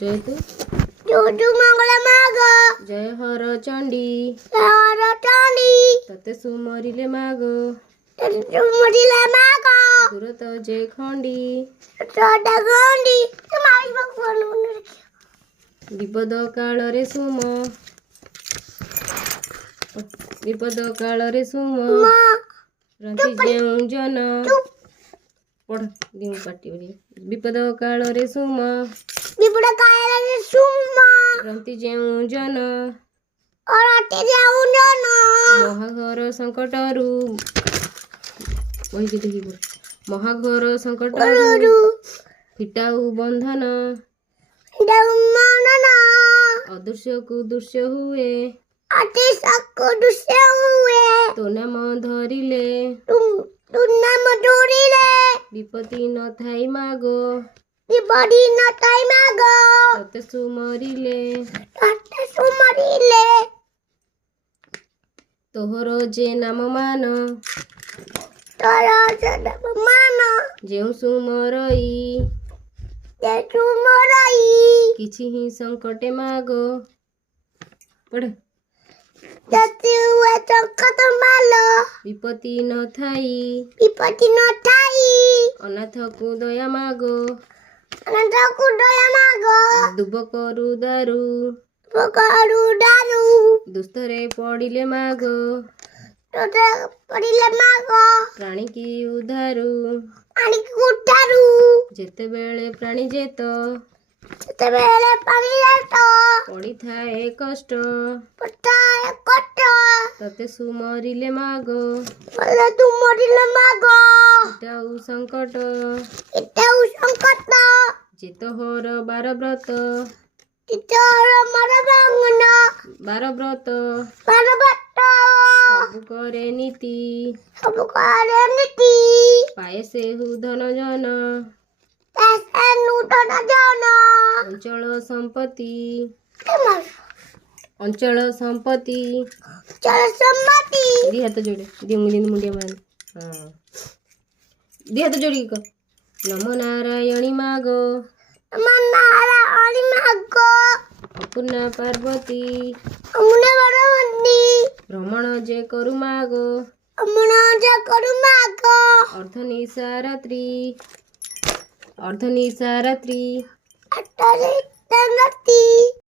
जय तू मंगल माग जय हर चंडी तते सुमरिले माग दूर तो जय खंडी विपद काल रे सुम विपद काल रे सुम रंती जेउ जन पढ़ दिउ पाटी विपद काल रे सुम रंती जेउ जन महाघर संकटरू महाघर संकटरू फिटाऊ बंधन अदृश्य को दृश्य हुए तो नाम धरिले विपत्ति न थाई मागो तते सुमरिले तोहर जे नाम मान जेउ सुमरई किछि ही संकटे मागो पढ़ विपत्ति न थाई अनाथ को दया मागो दुब करू दारू दुस्तरे पड़िले मागो प्राणी की उधारू जेते बेले प्राणी जेत पड़ी थाए कष्ट तते सुमरिले मागो इटाऊ संकट जेत होर बार व्रत सब करे नीति पाए से धन जन अंचल संपत्ति दी हाथ जोड़े दी मुंडिया मान हाँ दी हाथ जोड़ी को नमो नारायणी मागो अपूर्णा पार्वती भ्रमण जे करु मागो अर्धनिसारत्री